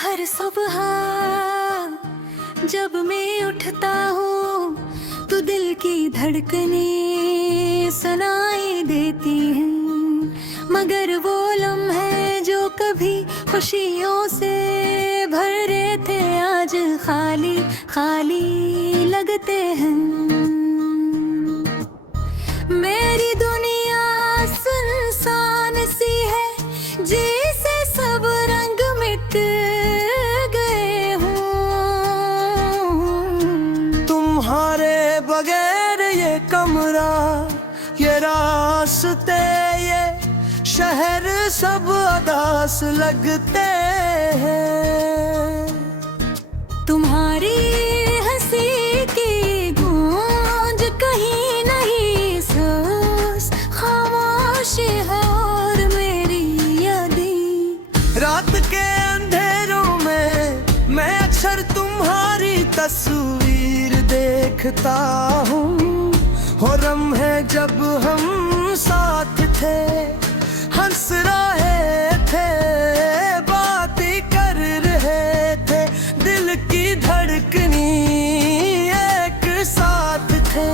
हर सुबह जब मैं उठता हूँ तो दिल की धड़कनें सुनाई देती हैं, मगर वो लम्हे जो कभी खुशियों से भरे थे आज खाली खाली लगते हैं। मेरी दुनिया सुनसान सी है जैसे सब रंग मिट गए हों। तुम्हारे बगैर ये कमरा, ये रास्ते, ये शहर सब उदास लगते हैं। तुम्हारी हंसी की गूंज कहीं नहीं, सांस खामोशी है और मेरी यादें। रात के अंधेरों में मैं अक्सर तुम्हारी तस्वीर देखता हूँ। हो लम्हे जब हम साथ थे, हंस रहे थे, बातें कर रहे थे, दिल की धड़कनी एक साथ थे।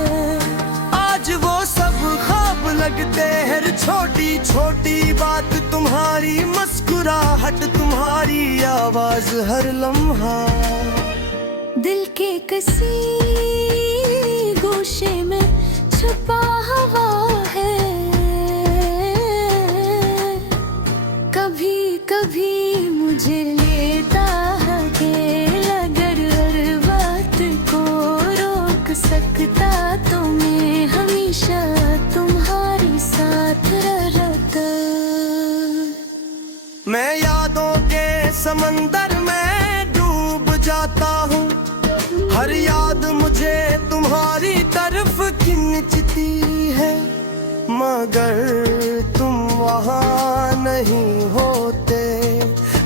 आज वो सब ख्वाब लगते हैं, छोटी छोटी बात तुम्हारी, मुस्कुराहट तुम्हारी, आवाज हर लम्हा। दिल के किसी गोशे में छुपा हुआ है, कभी कभी मुझे लेता है खेल। अगर हर बात को रोक सकता तो मैं हमेशा तुम्हारी साथ रहता। मैं यादों के समंदर में डूब जाता हूँ, हर याद मुझे तुम्हारी तरफ खींचती है, मगर तुम वहाँ नहीं होते।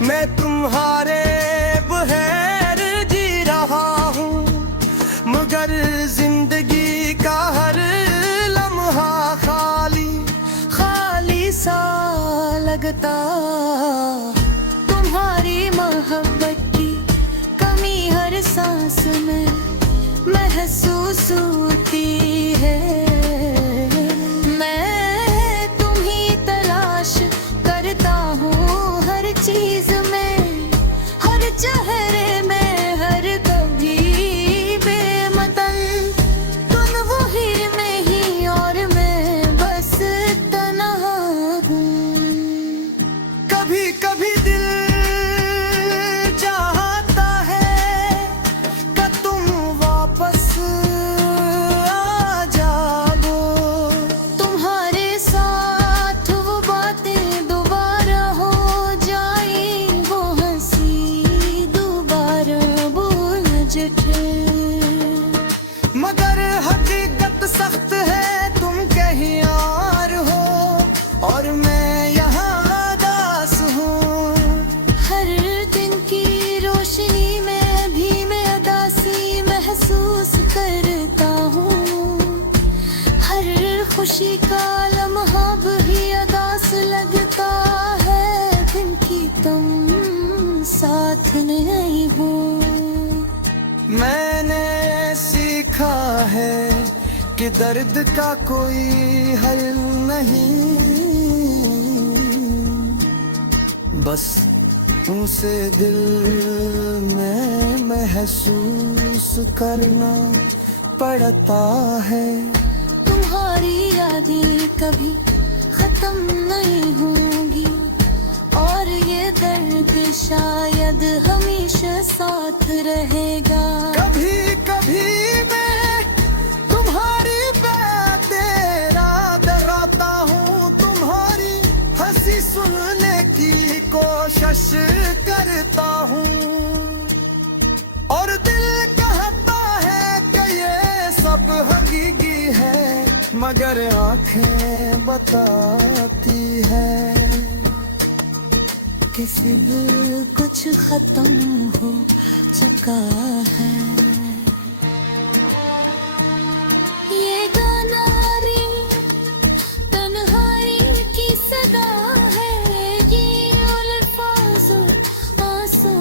मैं तुम्हारे बगैर जी रहा हूँ, मगर जिंदगी का हर लम्हा खाली खाली सा लगता। तुम्हारी मोहब्बत की कमी हर सांस में महसूस होती है। मैं तुम्ही तलाश करता हूँ हर चीज में, हर चेहरे में, हर कभी बेमतन। तुम वही में ही और मैं बस तन्हा हूँ। कभी कभी दिल चाहता है कि तुम वापस आ जाओ। तुम्हारे साथ वो बातें दोबारा हो जाए, वो हंसी दोबारा बोल जठे। मगर हकीकत सख्त है, तुम कहीं और हो और मैं यहाँ दास हूँ। हर दिन की रोशनी में भी मैं उदासी महसूस करता हूँ, हर खुशी का लम्हा भी उदास लगता है, दिन की तुम साथ नहीं हो। मैंने सीखा है कि दर्द का कोई हल नहीं, बस उसे दिल में महसूस करना पड़ता है। तुम्हारी यादें कभी खत्म नहीं होंगी और ये दर्द शायद हमेशा साथ रहेगा। कभी कभी मैं तुम्हारी बातें याद आता हूँ, तुम्हारी हंसी सुनने की कोशिश करता हूँ, और दिल कहता है कि ये सब हकीकी है, मगर आंखें बताती है कि सब कुछ खत्म हो चुका है। ये गाना रे तन्हाई की सदा है, ये अल्फाज आंसू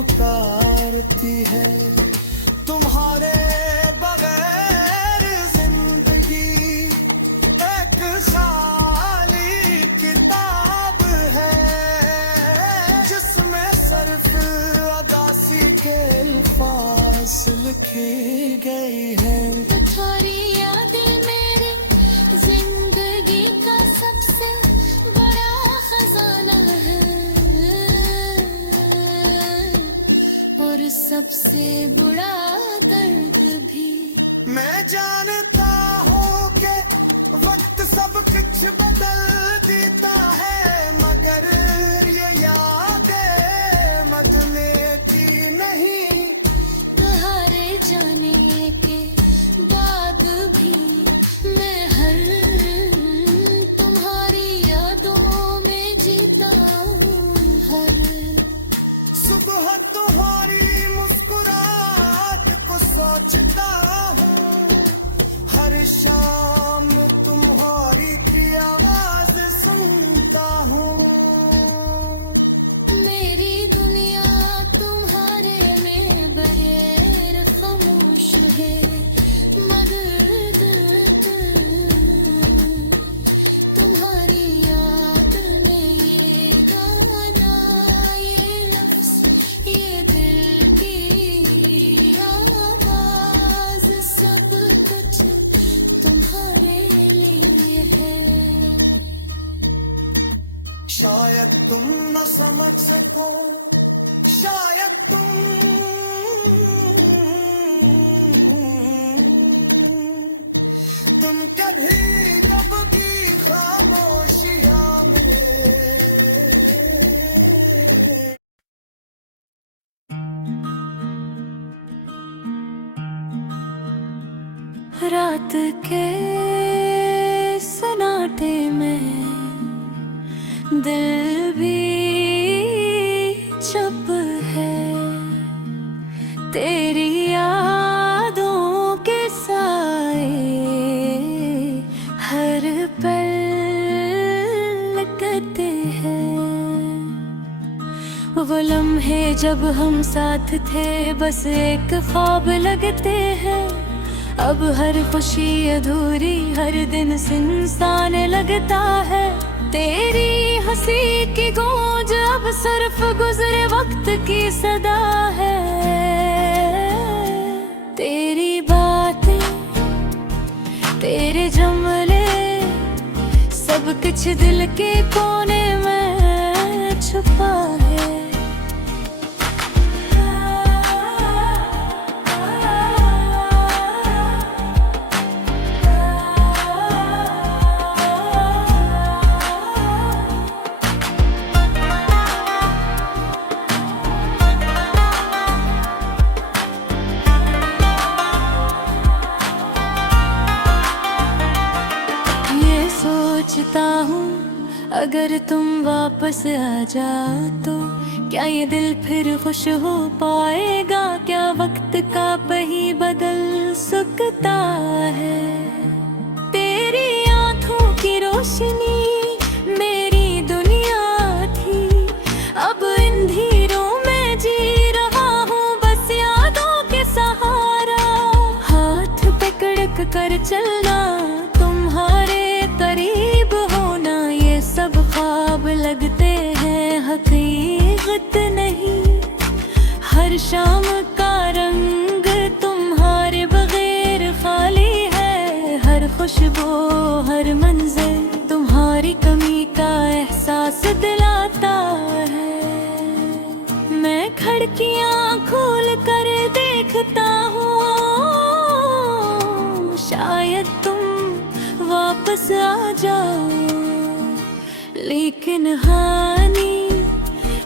पुकारती है। तुम्हारे बगैर जिंदगी एक खाली किताब है, जिसमें सिर्फ अदासी के अल्फाज लिखी गई है। तुम्हारी यादें मेरी जिंदगी का सबसे बड़ा खजाना है, और सबसे बुरा दर्द भी। मैं जानता हूँ कि वक्त सब कुछ बदल देता है, मगर ये यादें बदलने की नहीं। तुम्हारे जाने के बाद भी मैं हर तुम्हारी यादों में जीता हूँ। हर सुबह तुम्हारी मुस्कुराहट को सोचता हूँ, हर शाम तुम्हारी की आवाज सुनता हूँ। मेरी दुनिया तुम्हारे में बगैर खामोश है, मगर तुम्हारी याद में ये गाना, ये लफ्ज, ये दिल की आवाज, सब कुछ तुम्हारे लिए है। शायद तुम न समझ सको, शायद तुम कभी कब की खामोशियां में। रात के सन्नाटे में दिल भी चुप है, तेरी यादों के साए हर पल लगते हैं। वो लम्हे जब हम साथ थे बस एक ख्वाब लगते हैं, अब हर खुशी अधूरी, हर दिन सुनसान लगता है। तेरी हंसी की गूंज अब सिर्फ गुजरे वक्त की सदा है। तेरी बातें, तेरे जुमले, सब कुछ दिल के कोने में छुपा है। सोचता हूँ अगर तुम वापस आ जाओ तो क्या ये दिल फिर खुश हो पाएगा, क्या वक्त का पहिया बदल सकता है। तेरी आंखों की रोशनी मेरी दुनिया थी, अब इन धीरों में जी रहा हूँ बस यादों के सहारा। हाथ पकड़ कर चलना, तुम्हारे करीब होना, ये सब ख्वाब लगते हैं हकीकत नहीं। हर शाम का रंग तुम्हारे बगैर खाली है, हर खुशबू, हर मंजर तुम्हारी कमी का एहसास दिलाता है। मैं खिड़कियां खोल कर देखता हूँ, शायद तुम वापस आ जाओ, लेकिन हानि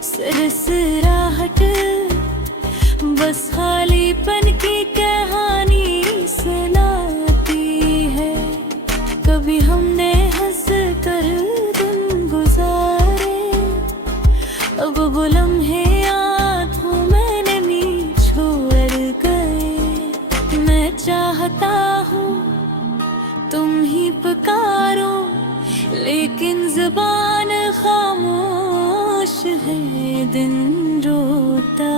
सरसराहट बस खालीपन की कहानी सुनाती है। कभी हमने हंस कर दिन गुजारे, अब वो लम्हे आँखों में नमी छोड़ गए। मैं चाहता हूँ तुम ही पुकारो, लेकिन ज़बान खामोश है, दिन रोता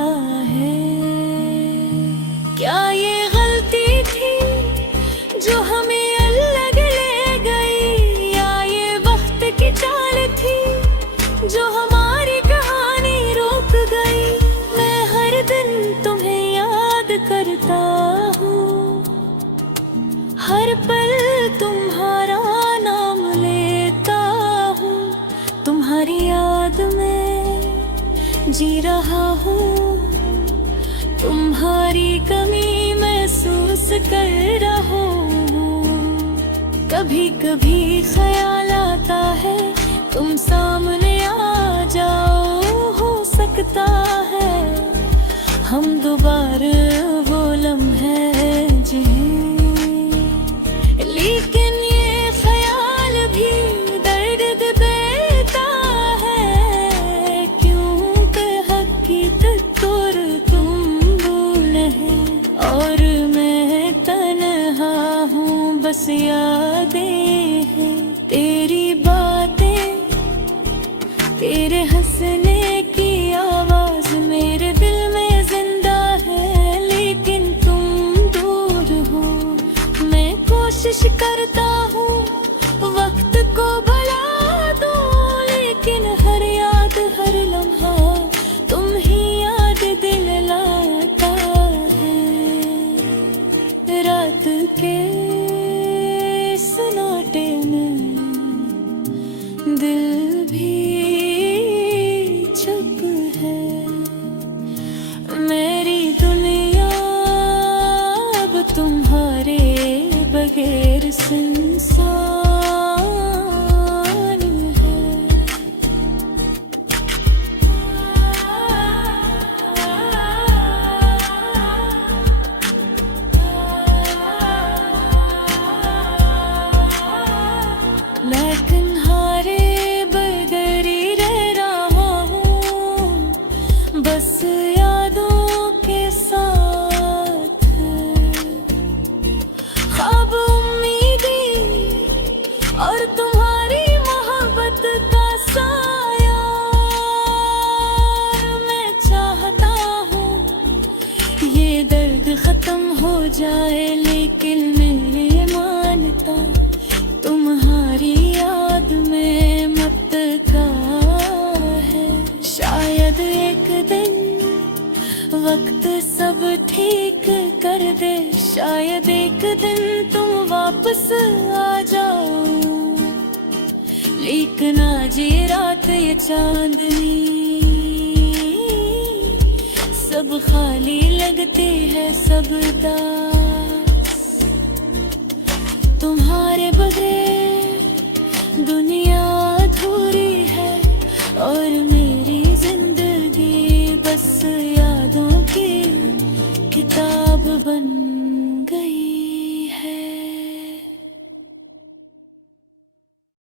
जी रहा हूँ, तुम्हारी कमी महसूस कर रहा हूँ। कभी कभी ख्याल आता है तुम सामने आ जाओ, हो सकता है हम दोबारा वो लम्हे जिएं। लेकिन ये ख्याल भी दर्द देता है, क्यों बेहकीकत तोर तुम भूले हैं और मैं तन्हा हूँ, बस यादें हैं तेरी बातें, तेरे हंसने की आवाज मेरे दिल में जिंदा है। लेकिन तुम दूर हो, मैं कोशिश करता हूँ वक्त को भुला दूं, लेकिन हर याद हर लम्हा तुम ही याद दिलाता है। रात के सन्नाटे में दिल भी चुप है, मेरी दुनिया अब तुम्हारे बगैर सुनसान है। लेकिन हारे बगैर ही रह रहा हूँ, बस यादों के साथ। ख्वाब उम्मीदें और तुम्हारी मोहब्बत का साया, मैं चाहता हूँ ये दर्द खत्म हो जाए, लेकिन मैं मानता तुम्हारी याद में मत का है। शायद एक दिन वक्त सब ठीक कर दे, शायद एक दिन तुम वापस आ जाओ। लेकिन आज ये रात ये चांदनी सब खाली लगते हैं, सब दास तुम्हारे बगैर दुनिया अधूरी है, और मेरी जिंदगी बस यादों की किताब बन गई।